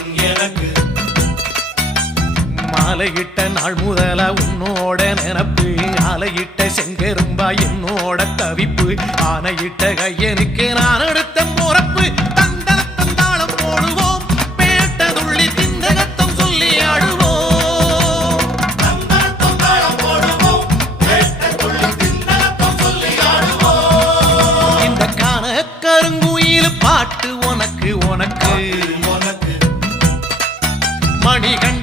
எனக்கு மாலையிட்ட நாள் முதல உன்னோட நினப்பு ஆலையிட்ட செங்கரும்பா என்னோட தவிப்பு ஆனையிட்ட கையனுக்கு நான் எடுத்த முறப்பு தந்தளத்தம் தாளம் போடுவோம் பேட்டதுள்ளி திந்தகத்தம் சொல்லி ஆடுவோம் தந்தளத்தம் தாளம் போடுவோம் பேட்டதுள்ளி திந்தகத்தம் சொல்லி ஆடுவோம் இந்த காண கருங்குயில் பாட்டு உனக்கு உனக்கு உனக்கு மணிகண்ட